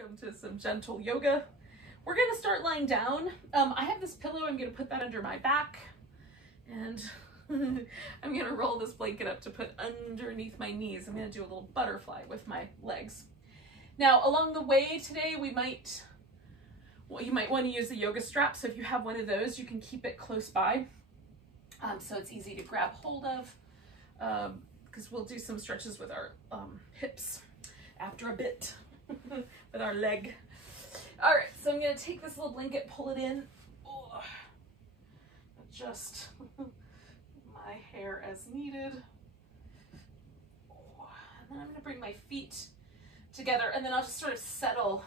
Welcome to some gentle yoga. We're gonna start lying down. I have this pillow, I'm gonna put that under my back, and I'm gonna roll this blanket up to put underneath my knees. I'm gonna do a little butterfly with my legs. Now, along the way today, you might want to use the yoga strap. So if you have one of those, you can keep it close by, so it's easy to grab hold of, because we'll do some stretches with our hips after a bit with our leg. All right, so I'm gonna take this little blanket, pull it in, adjust my hair as needed, and then I'm gonna bring my feet together, and then I'll just sort of settle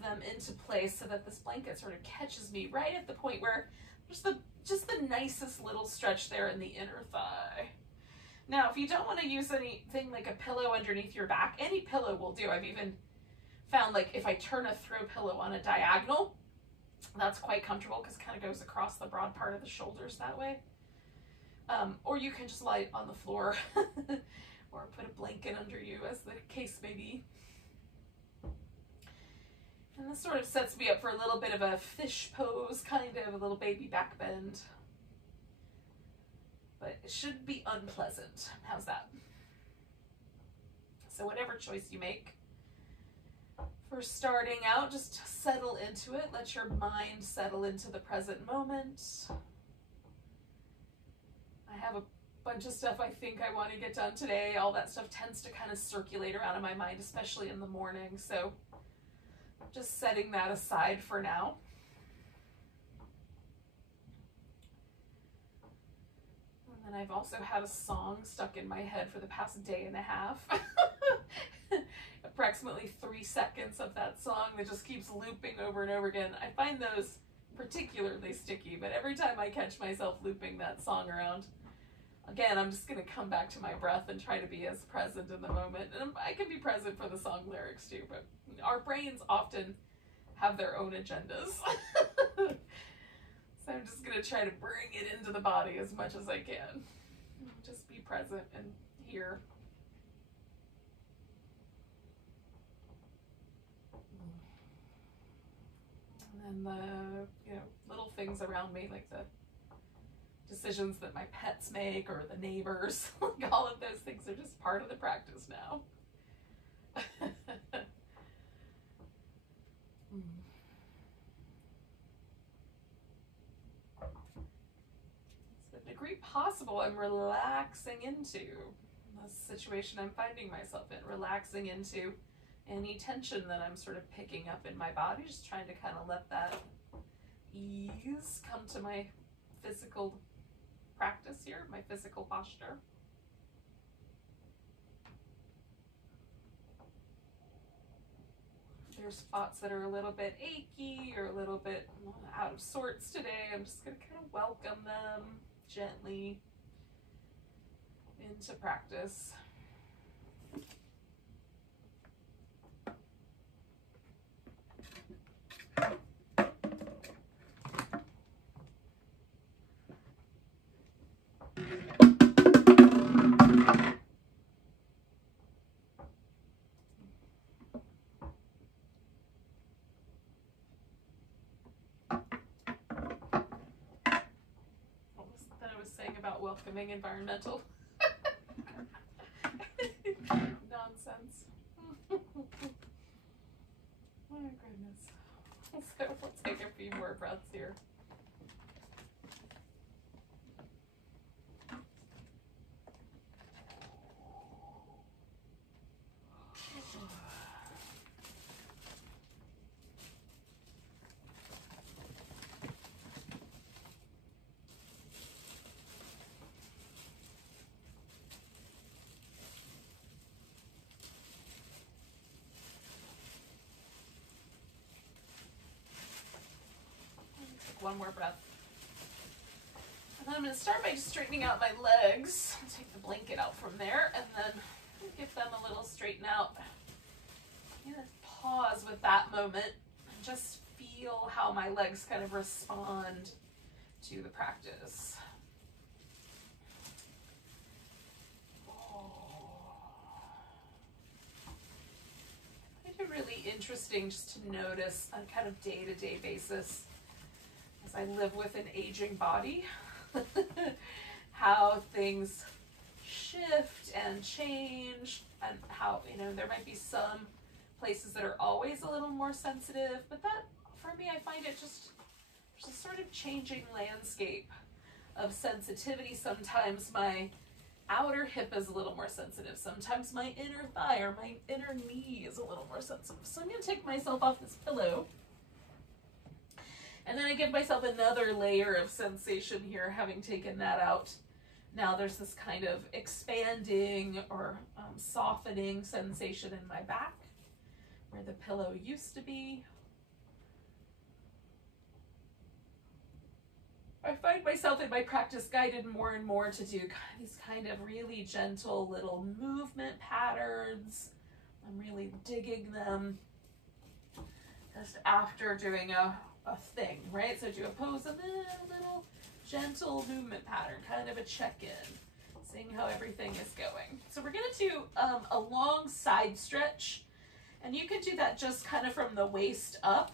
them into place so that this blanket sort of catches me right at the point where just the nicest little stretch there in the inner thigh. Now, if you don't want to use anything like a pillow underneath your back, any pillow will do. I've even found, like, if I turn a throw pillow on a diagonal, that's quite comfortable because it kind of goes across the broad part of the shoulders that way. Or you can just lie on the floor or put a blanket under you, as the case may be. And this sort of sets me up for a little bit of a fish pose, kind of a little baby back bend. But it shouldn't be unpleasant. How's that? So whatever choice you make for starting out, just settle into it. Let your mind settle into the present moment. I have a bunch of stuff I think I want to get done today. All that stuff tends to kind of circulate around in my mind, especially in the morning. So just setting that aside for now. And I've also had a song stuck in my head for the past day and a half. Approximately 3 seconds of that song that just keeps looping over and over again. I find those particularly sticky, but every time I catch myself looping that song around, again, I'm just going to come back to my breath and try to be as present in the moment. And I can be present for the song lyrics too, but our brains often have their own agendas. So I'm just going to try to bring it into the body as much as I can. Just be present and here. And then the little things around me, like the decisions that my pets make or the neighbors, like all of those things are just part of the practice now. Degree possible, I'm relaxing into the situation I'm finding myself in, relaxing into any tension that I'm sort of picking up in my body, just trying to kind of let that ease come to my physical practice here, my physical posture. There's spots that are a little bit achy or a little bit out of sorts today. I'm just going to kind of welcome them gently into practice. About welcoming environmental nonsense. Oh my goodness. So we'll take a few more breaths here. One more breath. And then I'm going to start by just straightening out my legs. I'll take the blanket out from there and then give them a little straighten out. I'm going to pause with that moment and just feel how my legs kind of respond to the practice. been really interesting just to notice on kind of day-to-day basis as I live with an aging body, how things shift and change, and how, you know, there might be some places that are always a little more sensitive, but that, for me, I find it just, there's a sort of changing landscape of sensitivity. Sometimes my outer hip is a little more sensitive. Sometimes my inner thigh or my inner knee is a little more sensitive. So I'm going to take myself off this pillow. And then I give myself another layer of sensation here, having taken that out. Now there's this kind of expanding or softening sensation in my back where the pillow used to be. I find myself in my practice guided more and more to do these kind of really gentle little movement patterns. I'm really digging them just after doing a thing, right? So do a pose and then a little gentle movement pattern, kind of a check-in, seeing how everything is going. So we're going to do a long side stretch, and you can do that just kind of from the waist up.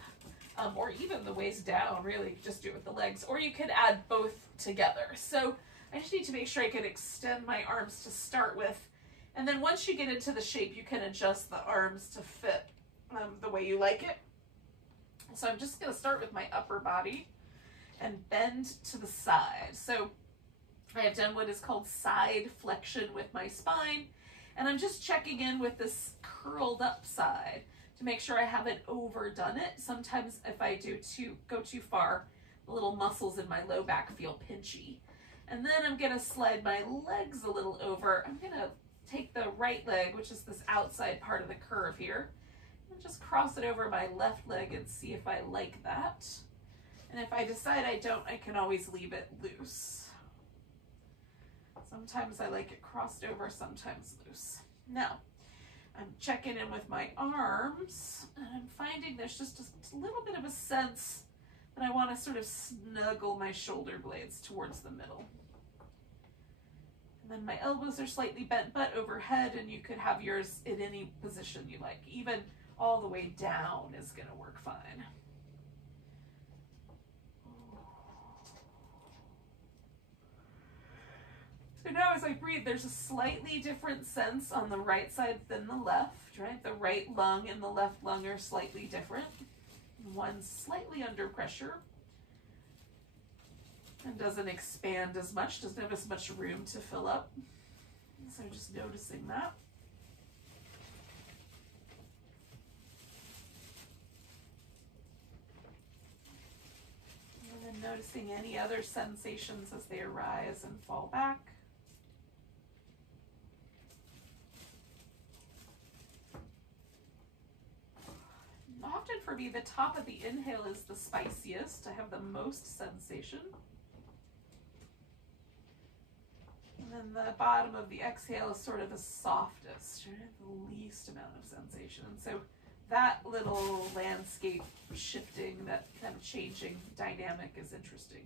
Or even the waist down, really just do it with the legs, or you could add both together. So I just need to make sure I can extend my arms to start with, and then once you get into the shape, you can adjust the arms to fit the way you like it. So I'm just going to start with my upper body and bend to the side. So I have done what is called side flexion with my spine, and I'm just checking in with this curled up side to make sure I haven't overdone it. Sometimes if I go too far, the little muscles in my low back feel pinchy. And then I'm gonna slide my legs a little over. I'm gonna take the right leg, which is this outside part of the curve here, and just cross it over my left leg and see if I like that. And if I decide I don't, I can always leave it loose. Sometimes I like it crossed over, sometimes loose. Now, I'm checking in with my arms, and I'm finding there's just a little bit of a sense that I want to sort of snuggle my shoulder blades towards the middle. And then my elbows are slightly bent, butt overhead, and you could have yours in any position you like. Even all the way down is going to work fine. So now as I breathe, there's a slightly different sense on the right side than the left, right? The right lung and the left lung are slightly different. One's slightly under pressure and doesn't expand as much, doesn't have as much room to fill up. So just noticing that. And then noticing any other sensations as they arise and fall back. Often for me, the top of the inhale is the spiciest. I have the most sensation. And then the bottom of the exhale is sort of the softest, right? The least amount of sensation. And so that little landscape shifting, that kind of changing dynamic is interesting.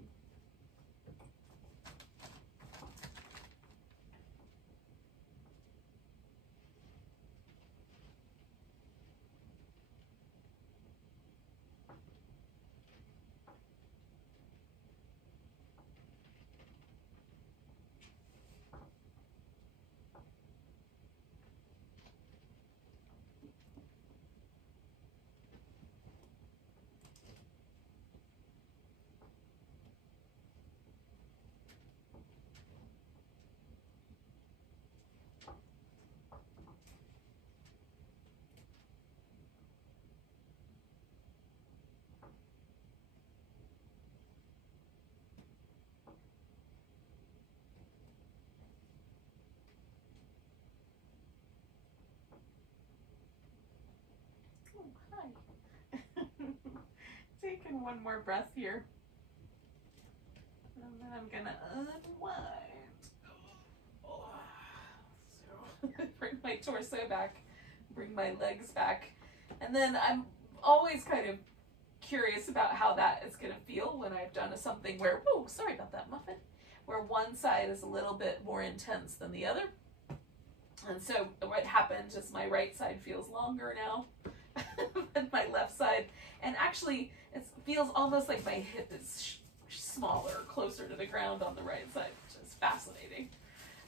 Taking one more breath here. And then I'm gonna unwind. So bring my torso back, bring my legs back. And then I'm always kind of curious about how that is gonna feel when I've done something where, oh, sorry about that muffin, where one side is a little bit more intense than the other. And so what happened is my right side feels longer now, than my left side. And actually, it feels almost like my hip is smaller, closer to the ground on the right side, which is fascinating.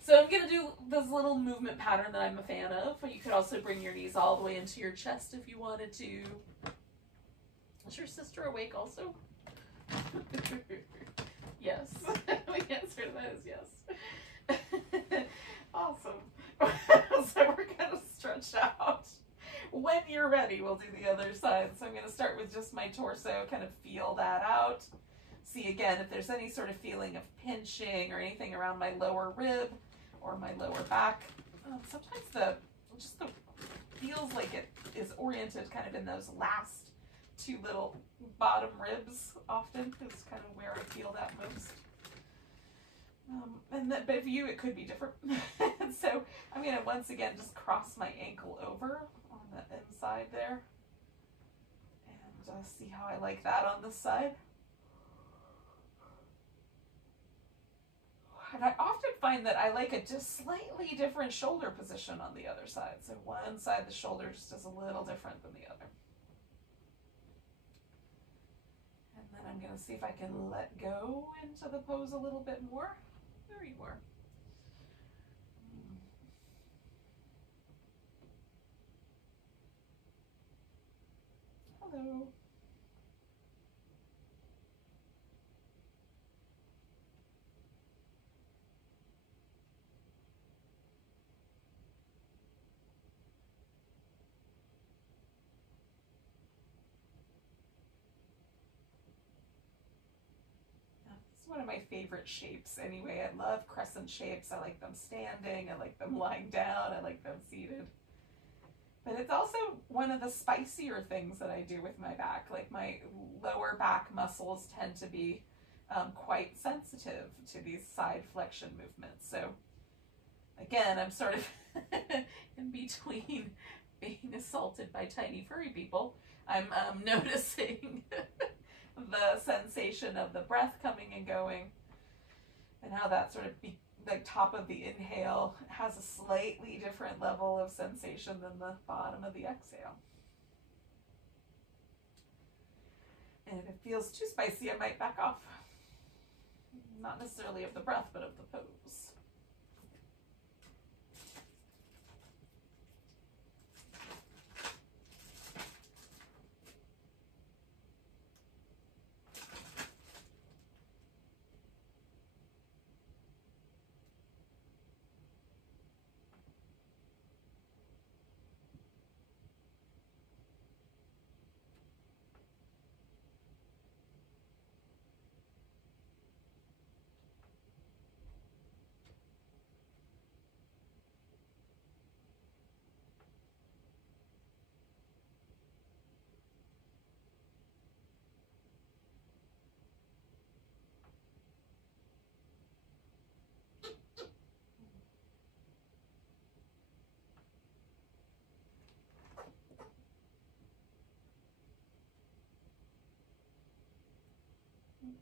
So I'm gonna do this little movement pattern that I'm a fan of. You could also bring your knees all the way into your chest if you wanted to. Is your sister awake also? Yes. The answer to that is yes. Awesome. So we're gonna stretch out. When you're ready, we'll do the other side. So I'm gonna start with just my torso, kind of feel that out. See again if there's any sort of feeling of pinching or anything around my lower rib or my lower back. Sometimes the feels like it is oriented kind of in those last two little bottom ribs. Often is kind of where I feel that most. But for you, it could be different. So I'm going to once again just cross my ankle over on the inside there. And see how I like that on this side. And I often find that I like a just slightly different shoulder position on the other side. So one side of the shoulder just is a little different than the other. And then I'm going to see if I can let go into the pose a little bit more. There you are. Hello. One of my favorite shapes anyway. I love crescent shapes. I like them standing, I like them lying down, I like them seated. But it's also one of the spicier things that I do with my back. Like my lower back muscles tend to be quite sensitive to these side flexion movements. So again, I'm sort of in between being assaulted by tiny furry people. I'm noticing the sensation of the breath coming and going, and how that sort of the top of the inhale has a slightly different level of sensation than the bottom of the exhale. And if it feels too spicy, I might back off. Not necessarily of the breath, but of the pose.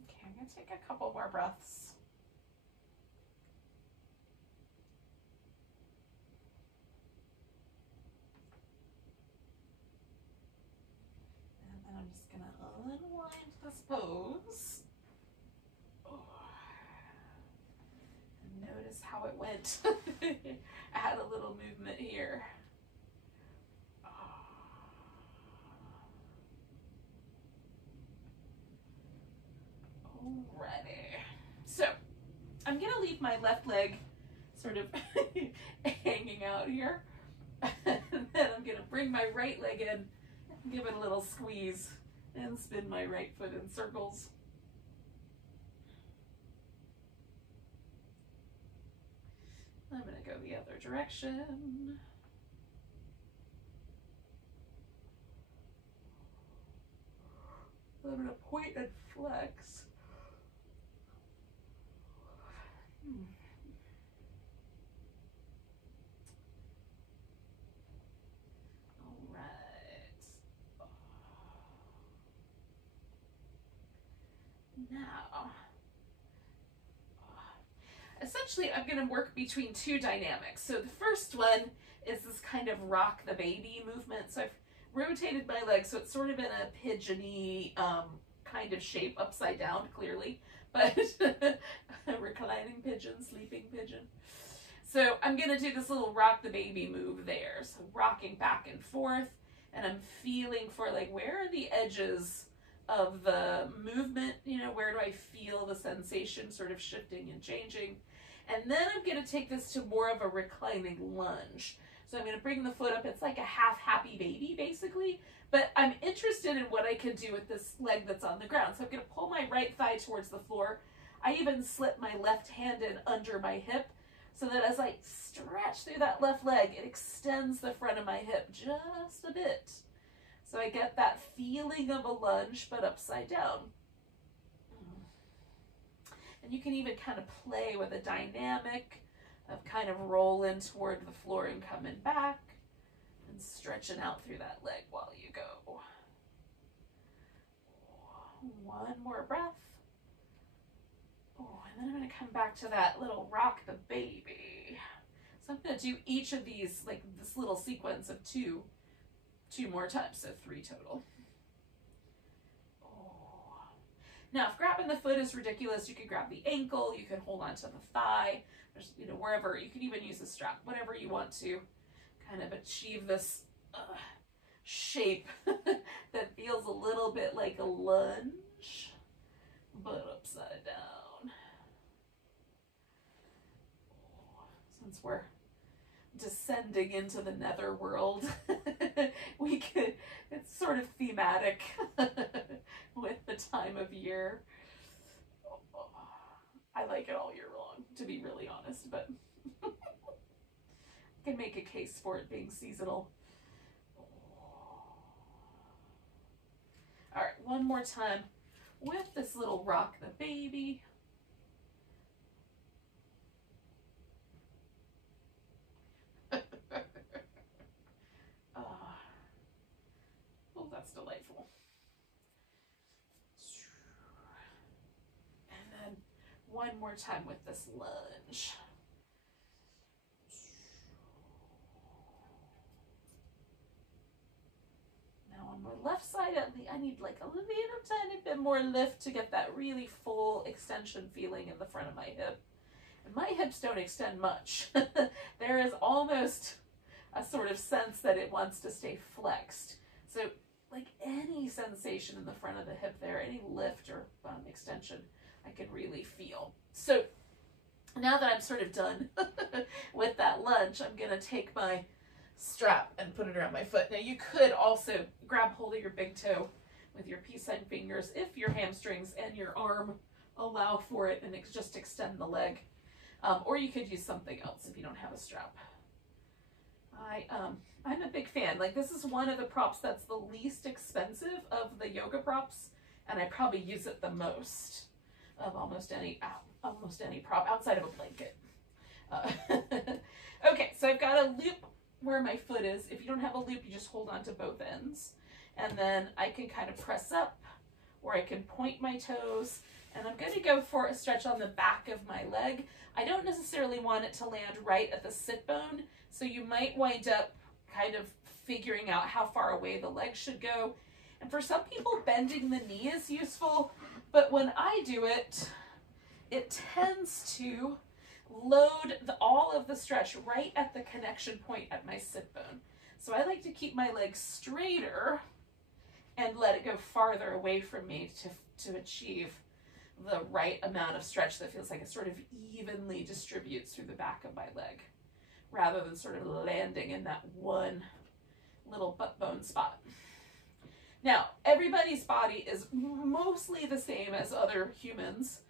Okay, I'm going to take a couple more breaths. And then I'm just going to unwind this pose. Oh. And notice how it went. I had a little movement here. Alrighty. So I'm gonna leave my left leg sort of hanging out here. And then I'm gonna bring my right leg in, give it a little squeeze, and spin my right foot in circles. I'm gonna go the other direction. I'm gonna point and flex. All right. Now, essentially I'm going to work between two dynamics. So the first one is this kind of rock the baby movement. So I've rotated my leg so it's sort of in a pigeony kind of shape, upside down, clearly, but a reclining pigeon, sleeping pigeon. So I'm gonna do this little rock the baby move there. So rocking back and forth, and I'm feeling for like, where are the edges of the movement? You know, where do I feel the sensation sort of shifting and changing? And then I'm gonna take this to more of a reclining lunge. So I'm gonna bring the foot up. It's like a half happy baby, basically, but I'm interested in what I can do with this leg that's on the ground. So I'm gonna pull my right thigh towards the floor. I even slip my left hand in under my hip, so that as I stretch through that left leg, it extends the front of my hip just a bit. So I get that feeling of a lunge, but upside down. And you can even kind of play with a dynamic of kind of rolling toward the floor and coming back and stretching out through that leg while you go. One more breath. Oh, and then I'm going to come back to that little rock the baby. So I'm going to do each of these, like this little sequence of two more times, so 3 total. Oh. Now, if grabbing the foot is ridiculous, you can grab the ankle, you can hold on to the thigh, there's, you know, wherever, you can even use a strap, whatever you want to kind of achieve this shape that feels a little bit like a lunge, but upside down. Since we're descending into the nether world, it's sort of thematic with the time of year. I like it all year long, to be really honest, but I can make a case for it being seasonal. All right, one more time with this little rock the baby. Oh, that's delightful. And then one more time with this lunge. Now on my left side, I need like a little tiny bit more lift to get that really full extension feeling in the front of my hip. And my hips don't extend much. There is almost a sort of sense that it wants to stay flexed. So like any sensation in the front of the hip there, any lift or extension, I can really feel. So now that I'm sort of done with that lunge, I'm gonna take my strap and put it around my foot. Now you could also grab hold of your big toe with your peace sign fingers if your hamstrings and your arm allow for it, and just extend the leg. Or you could use something else if you don't have a strap. I'm a big fan. Like, this is one of the props that's the least expensive of the yoga props, and I probably use it the most of almost any prop outside of a blanket. Okay, so I've got a loop where my foot is. If you don't have a loop, you just hold on to both ends, and then I can kind of press up, or I can point my toes, and I'm going to go for a stretch on the back of my leg. I don't necessarily want it to land right at the sit bone, so you might wind up kind of figuring out how far away the leg should go. And for some people, bending the knee is useful, but when I do it, it tends to load all of the stretch right at the connection point at my sit bone. So I like to keep my leg straighter and let it go farther away from me to achieve the right amount of stretch that feels like it sort of evenly distributes through the back of my leg, rather than sort of landing in that one little butt bone spot. Now, everybody's body is mostly the same as other humans,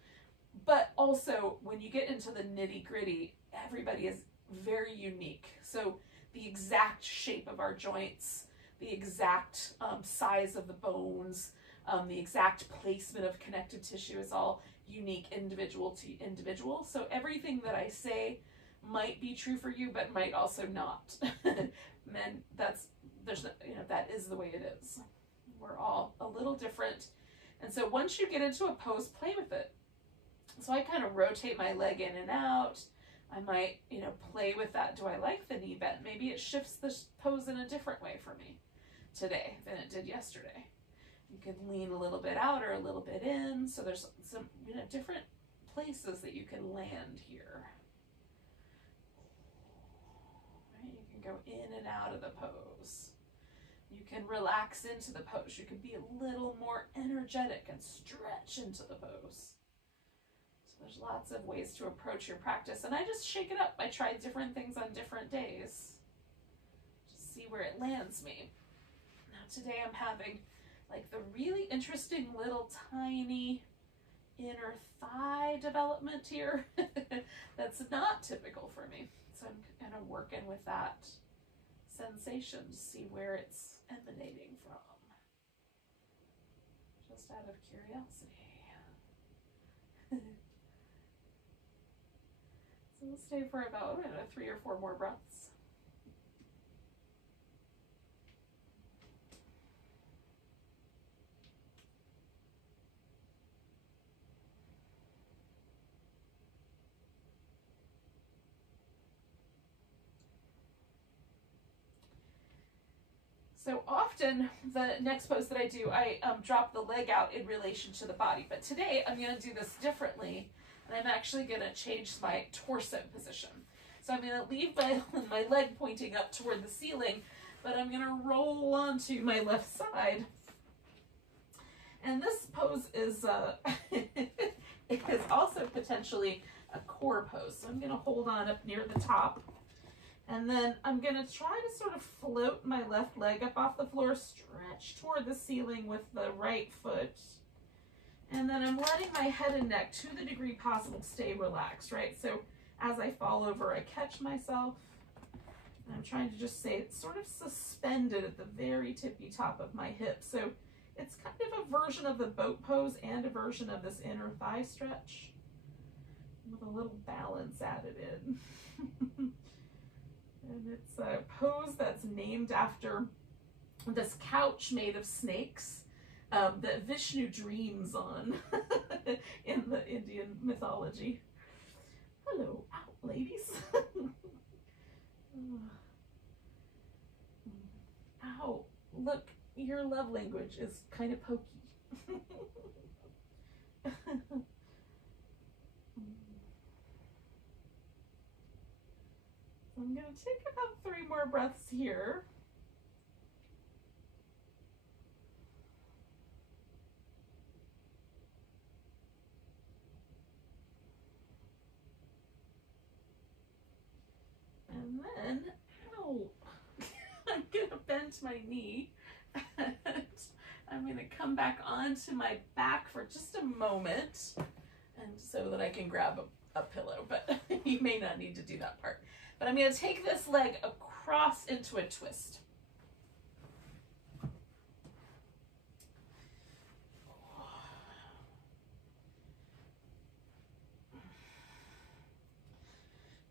but also when you get into the nitty-gritty, everybody is very unique. So the exact shape of our joints, the exact size of the bones, the exact placement of connective tissue is all unique, individual to individual. So everything that I say might be true for you, but might also not. Men, that is the way it is. We're all a little different. And so once you get into a pose, play with it. So I kind of rotate my leg in and out. I might, play with that. Do I like the knee bend? Maybe it shifts the pose in a different way for me. today than it did yesterday. You can lean a little bit out or a little bit in. So there's some, you know, different places that you can land here. Right? You can go in and out of the pose. You can relax into the pose. You can be a little more energetic and stretch into the pose. So there's lots of ways to approach your practice. And I just shake it up. I try different things on different days. Just see where it lands me. Now today I'm having like the really interesting little tiny inner thigh development here. That's not typical for me. So I'm kind of working with that sensation to see where it's emanating from. Just out of curiosity. So we'll stay for about, I don't know, 3 or 4 more breaths. So often the next pose that I do, I drop the leg out in relation to the body. But today I'm going to do this differently. And I'm actually going to change my torso position. So I'm going to leave my leg pointing up toward the ceiling, but I'm going to roll onto my left side. And this pose is, is also potentially a core pose. So I'm going to hold on up near the top. And then I'm going to try to sort of float my left leg up off the floor, stretch toward the ceiling with the right foot. And then I'm letting my head and neck, to the degree possible, stay relaxed, right? So as I fall over, I catch myself. And I'm trying to just stay it's sort of suspended at the very tippy top of my hip. So it's kind of a version of the boat pose and a version of this inner thigh stretch with a little balance added in. And it's a pose that's named after this couch made of snakes that Vishnu dreams on in the Indian mythology. Hello, out, ladies. Ow, look, your love language is kind of pokey. I'm going to take about 3 more breaths here. And then, ow, I'm going to bend my knee. And I'm going to come back onto my back for just a moment, and so that I can grab a pillow, but you may not need to do that part. But I'm going to take this leg across into a twist.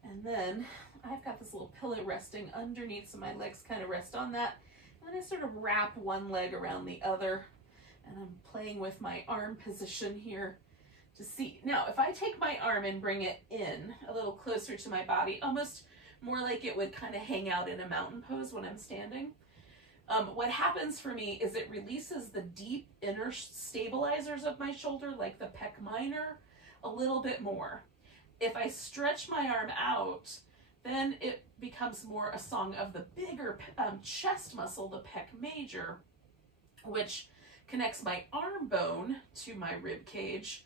And then I've got this little pillow resting underneath, so my legs kind of rest on that. And then I sort of wrap one leg around the other, and I'm playing with my arm position here to see. Now, if I take my arm and bring it in a little closer to my body, almost more like it would kind of hang out in a mountain pose when I'm standing. What happens for me is it releases the deep inner stabilizers of my shoulder, like the pec minor, a little bit more. If I stretch my arm out, then it becomes more a song of the bigger chest muscle, the pec major, which connects my arm bone to my rib cage.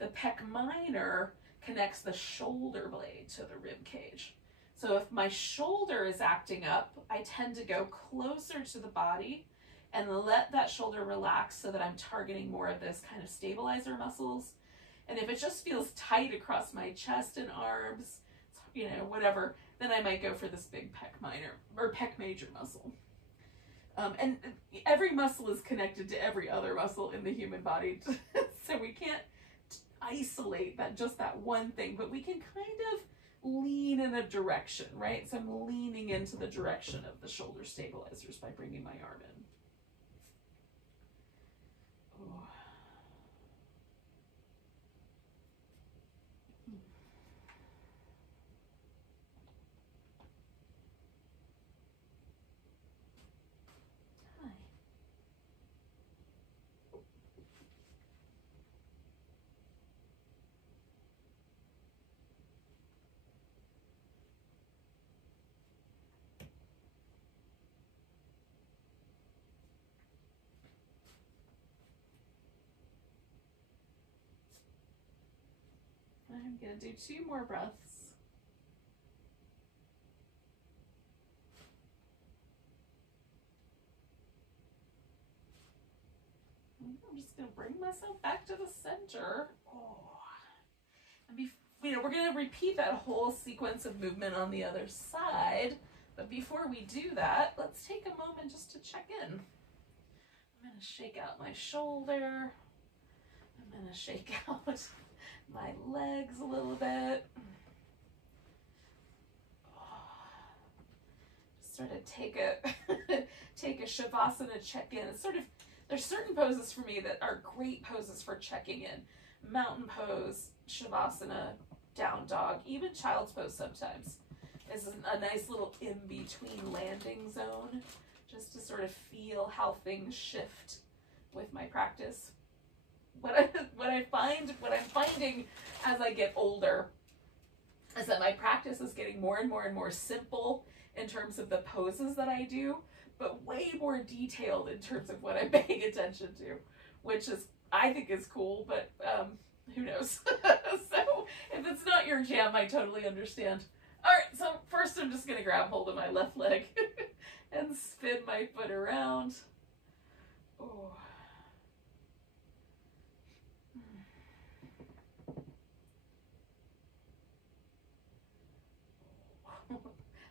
The pec minor connects the shoulder blade to the rib cage. So if my shoulder is acting up, I tend to go closer to the body and let that shoulder relax so that I'm targeting more of those kind of stabilizer muscles. And if it just feels tight across my chest and arms, you know, whatever, then I might go for this big pec minor or pec major muscle. And every muscle is connected to every other muscle in the human body. So we can't isolate that, just that one thing, but we can kind of lean in a direction, right? So I'm leaning into the direction of the shoulder stabilizers by bringing my arm in. Oh. Hi. I'm gonna do 2 more breaths. I'm just gonna bring myself back to the center. Oh. And we're gonna repeat that whole sequence of movement on the other side. But before we do that, let's take a moment just to check in. I'm gonna shake out my shoulder. I'm gonna shake out my legs a little bit. Just sort of take a shavasana check-in. It's sort of, there's certain poses for me that are great poses for checking in. Mountain pose, shavasana, down dog, even child's pose sometimes is a nice little in-between landing zone, just to sort of feel how things shift with my practice. What I'm finding as I get older is that my practice is getting more and more and more simple in terms of the poses that I do, but way more detailed in terms of what I'm paying attention to, which is, I think, is cool, but who knows? So if it's not your jam, I totally understand. All right, so first I'm just gonna grab hold of my left leg and spin my foot around. Oh.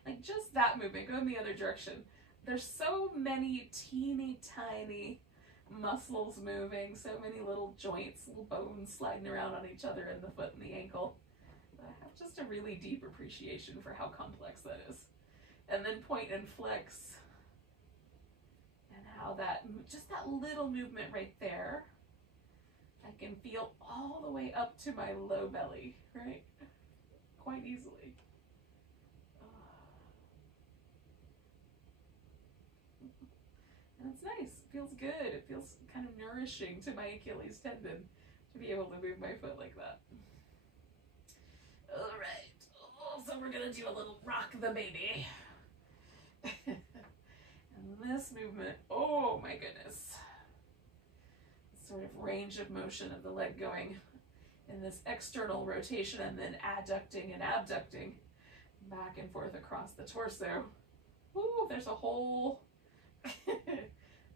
Like just that movement, go in the other direction. There's so many teeny tiny muscles moving, so many little joints, little bones sliding around on each other in the foot and the ankle. I have just a really deep appreciation for how complex that is. And then point and flex, and how that, just that little movement right there, I can feel all the way up to my low belly, right? Quite easily. And it's nice, it feels good. It feels kind of nourishing to my Achilles tendon to be able to move my foot like that. All right, so we're gonna do a little rock the baby. And this movement, oh my goodness. Sort of range of motion of the leg going in this external rotation and then adducting and abducting back and forth across the torso. Ooh, there's a whole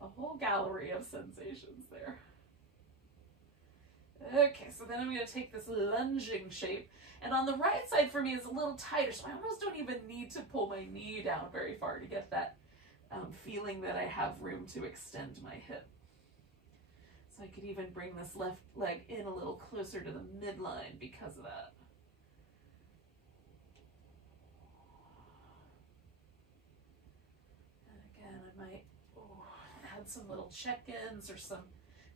a whole gallery of sensations there. Okay, so then I'm going to take this lunging shape, and on the right side for me is a little tighter, so I almost don't even need to pull my knee down very far to get that feeling that I have room to extend my hip. So I could even bring this left leg in a little closer to the midline because of that. And again, I might add some little check-ins or some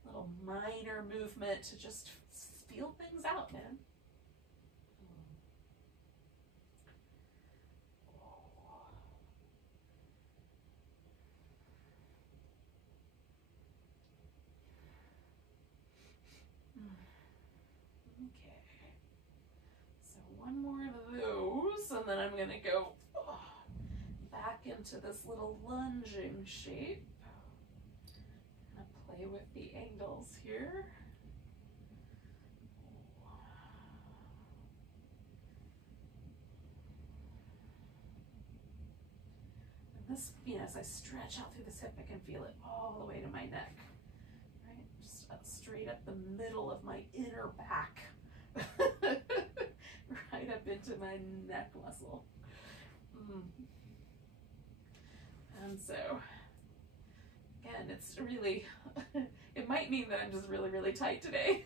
little minor movement to just feel things out, man. Okay, so one more of those, and then I'm gonna go back into this little lunging shape. I'm gonna play with the angles here. And this, as I stretch out through this hip, I can feel it all the way to my neck. Right? Just straight up the middle of my inner back. Right up into my neck muscle. And so, again, it's really, it might mean that I'm just really, really tight today.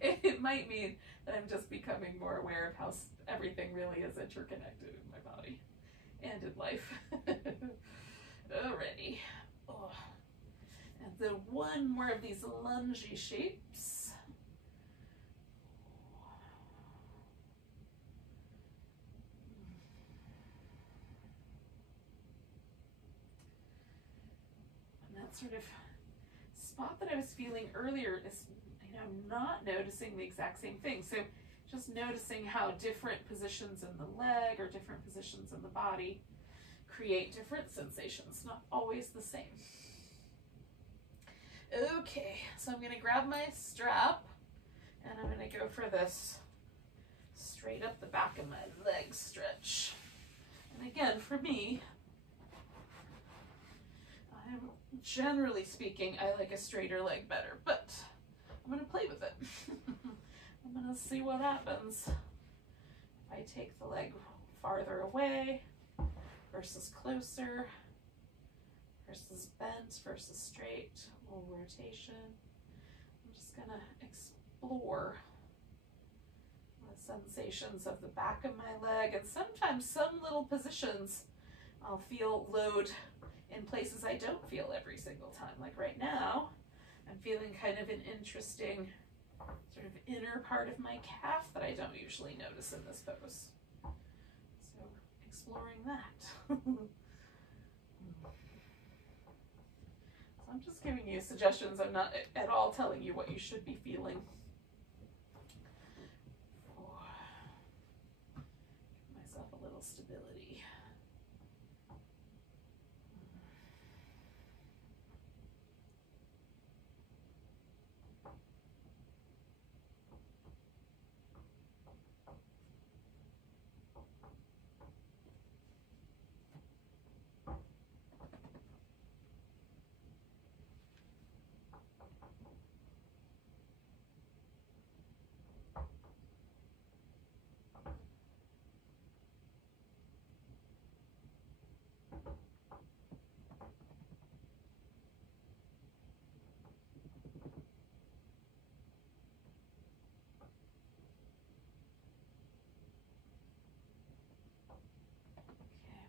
It might mean that I'm just becoming more aware of how everything really is interconnected in my body and in life. Alrighty. Oh. And then one more of these lungy shapes. Sort of spot that I was feeling earlier is, I'm not noticing the exact same thing. So just noticing how different positions in the leg or different positions in the body create different sensations, not always the same. Okay, so I'm gonna grab my strap And I'm going to go for this straight up the back of my leg stretch. And again, for me, generally speaking, I like a straighter leg better, but I'm going to play with it. I'm going to see what happens if I take the leg farther away versus closer versus bent versus straight, a little rotation. I'm just going to explore the sensations of the back of my leg, and sometimes some little positions I'll feel load in places I don't feel every single time. Like right now, I'm feeling kind of an interesting sort of inner part of my calf that I don't usually notice in this pose. So exploring that. So I'm just giving you suggestions. I'm not at all telling you what you should be feeling. Give myself a little stability.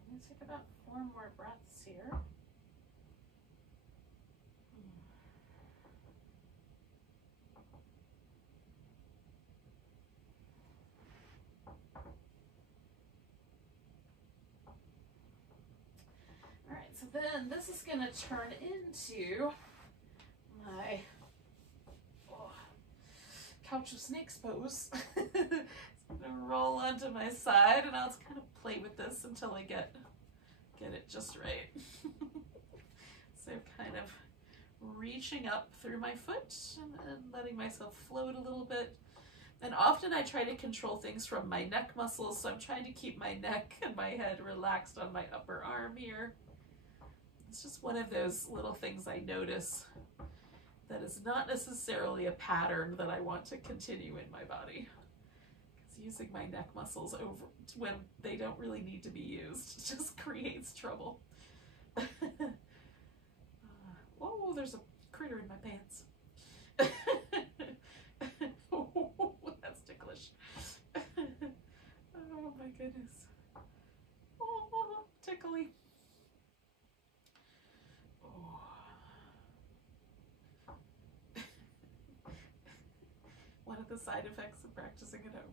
I'm going to take about 4 more breaths here. All right, so then this is going to turn into my couch of snakes pose. I'm going to roll onto my side, and I'll just kind of play with this until I get it just right. So kind of reaching up through my foot and letting myself float a little bit. And often I try to control things from my neck muscles, so I'm trying to keep my neck and my head relaxed on my upper arm here. It's just one of those little things I notice that is not necessarily a pattern that I want to continue in my body. Using my neck muscles over when they don't really need to be used just creates trouble. Oh, there's a critter in my pants. Oh, that's ticklish. Oh my goodness. Oh, tickly. Oh. One of the side effects of practicing at home.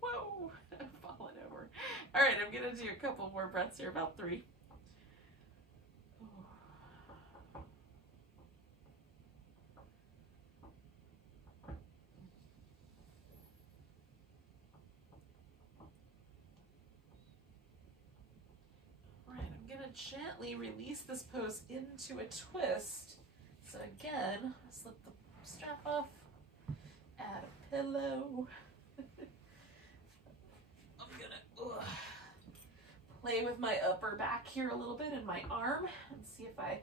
Whoa, I'm falling over. All right, I'm gonna do a couple more breaths here, about 3. All right, I'm gonna gently release this pose into a twist. So again, slip the strap off, add a pillow. I'm gonna play with my upper back here a little bit and my arm and see if I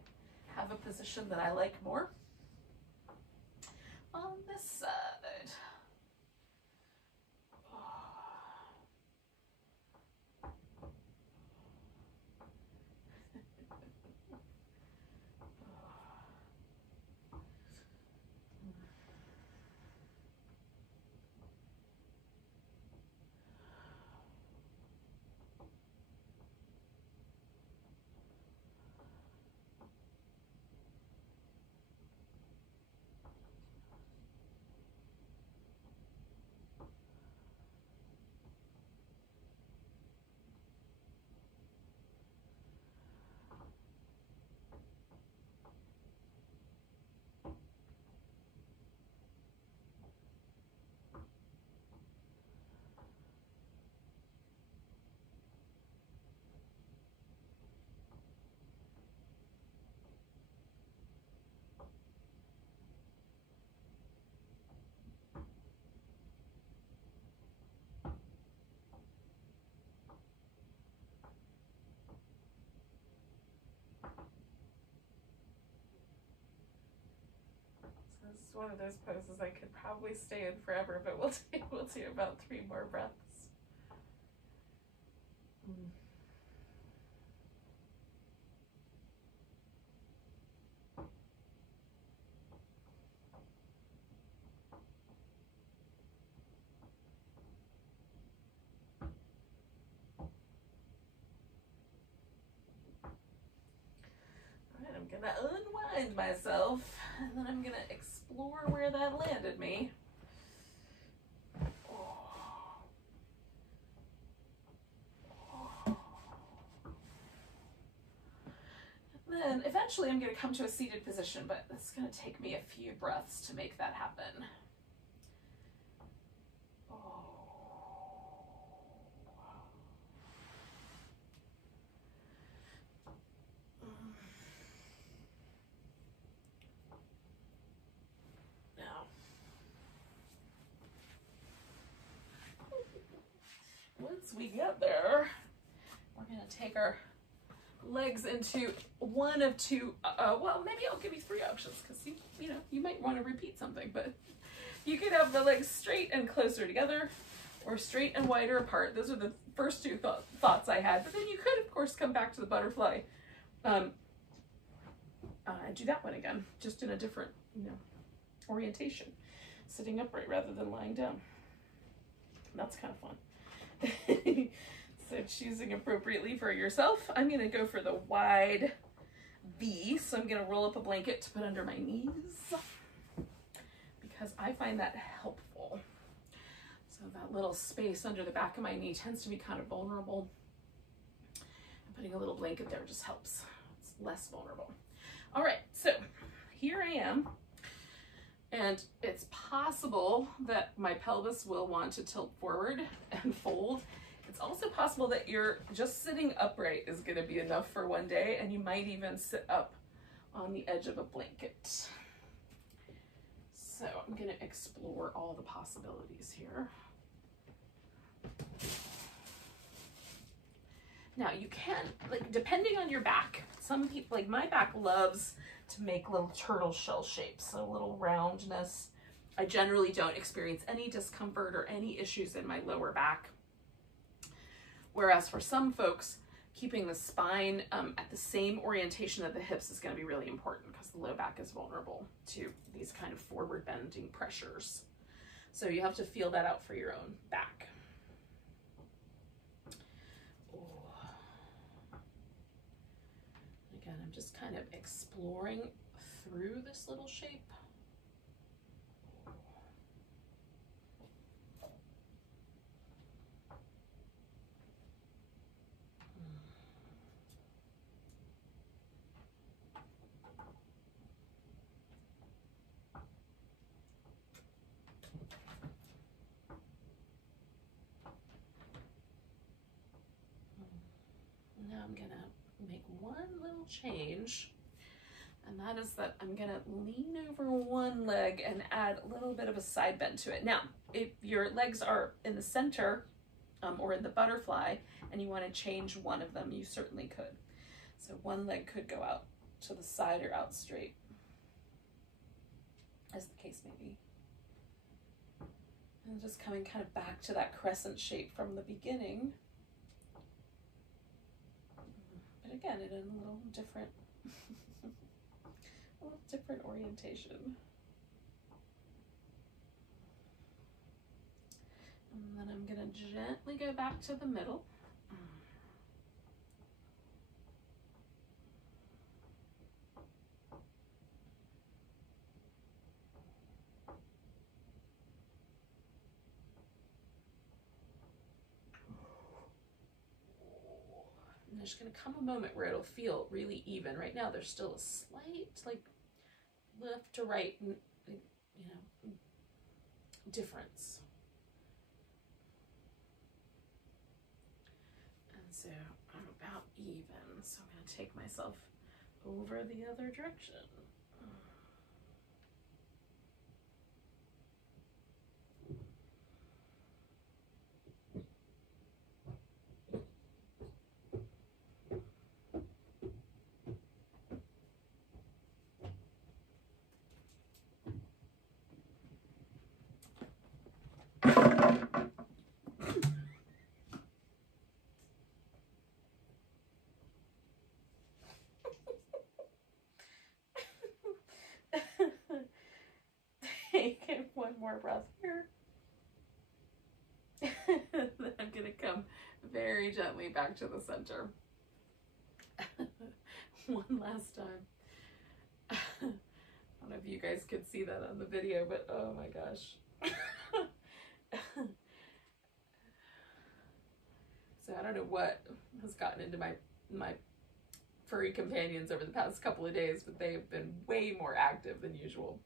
have a position that I like more. On this side. It's one of those poses I could probably stay in forever, but we'll do about 3 more breaths. I'm gonna unwind myself, and then I'm gonna explore where that landed me. And then eventually I'm gonna come to a seated position, but it's gonna take me a few breaths to make that happen. Once we get there, we're going to take our legs into one of 2, well, maybe I'll give you 3 options, because you might want to repeat something, but you could have the legs straight and closer together, or straight and wider apart. Those are the first 2 thoughts I had, but then you could, of course, come back to the butterfly and do that one again, just in a different, orientation, sitting upright rather than lying down. That's kind of fun. So choosing appropriately for yourself, I'm going to go for the wide V. So I'm going to roll up a blanket to put under my knees because I find that helpful. So that little space under the back of my knee tends to be kind of vulnerable. And putting a little blanket there just helps. It's less vulnerable. All right, so here I am. And it's possible that my pelvis will want to tilt forward and fold. It's also possible that you're just sitting upright is going to be enough for one day, and you might even sit up on the edge of a blanket. So I'm going to explore all the possibilities here. Now you can, depending on your back, some people, my back loves to make little turtle shell shapes, so a little roundness. I generally don't experience any discomfort or any issues in my lower back. Whereas for some folks, keeping the spine at the same orientation of the hips is going to be really important because the low back is vulnerable to these kind of forward bending pressures. So you have to feel that out for your own back. Again, I'm just kind of exploring through this little shape. Now I'm gonna make one little change, and that is that I'm gonna lean over one leg and add a little bit of a side bend to it. Now, if your legs are in the center or in the butterfly and you want to change one of them, you certainly could. So one leg could go out to the side or out straight, as the case may be. And just coming kind of back to that crescent shape from the beginning. But again, in a little different, a little different orientation. And then I'm gonna gently go back to the middle. And there's gonna come a moment where it'll feel really even. Right now, there's still a slight, left to right, difference. And so I'm about even, so I'm gonna take myself over the other direction. more breath here. Then I'm gonna come very gently back to the center. One last time. I don't know if you guys could see that on the video, but oh my gosh. So I don't know what has gotten into my furry companions over the past couple of days, but they have been way more active than usual.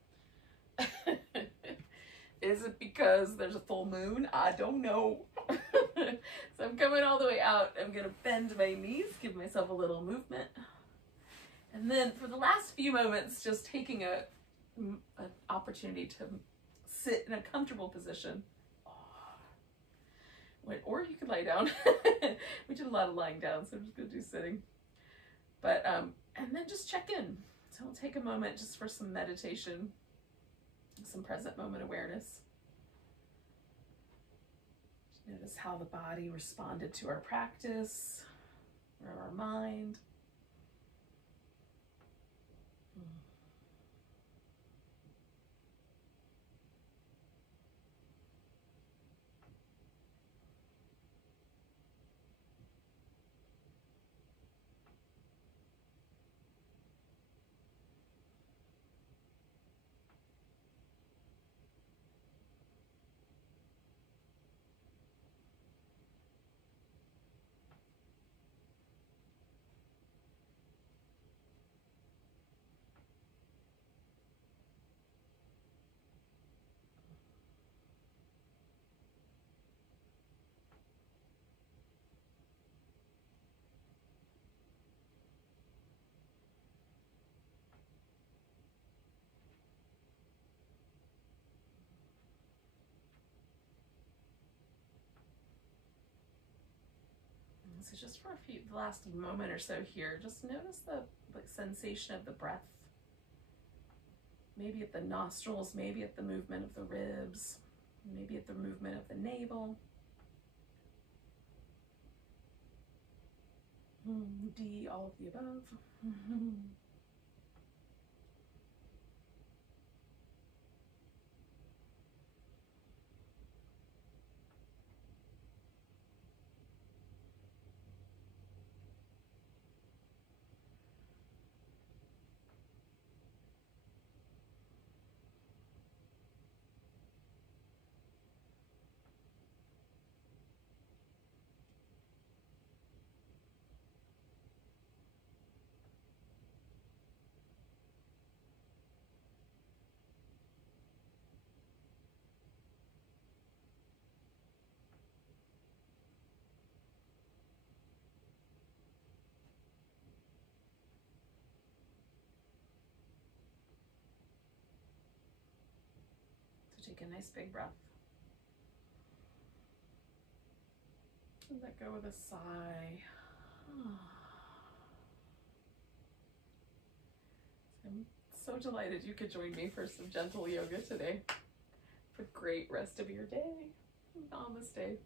Is it because there's a full moon? I don't know. So I'm coming all the way out. I'm gonna bend my knees, give myself a little movement. And then for the last few moments, just taking an opportunity to sit in a comfortable position. Or you could lie down. We did a lot of lying down, so I'm just gonna do sitting. But, and then just check in. So we'll take a moment just for some meditation, some present moment awareness. Just notice how the body responded to our practice, or our mind. So just for the last moment or so here, just notice the sensation of the breath. Maybe at the nostrils, maybe at the movement of the ribs, maybe at the movement of the navel. D, all of the above. Take a nice big breath. And let go with a sigh. I'm so delighted you could join me for some gentle yoga today. Have a great rest of your day. Namaste.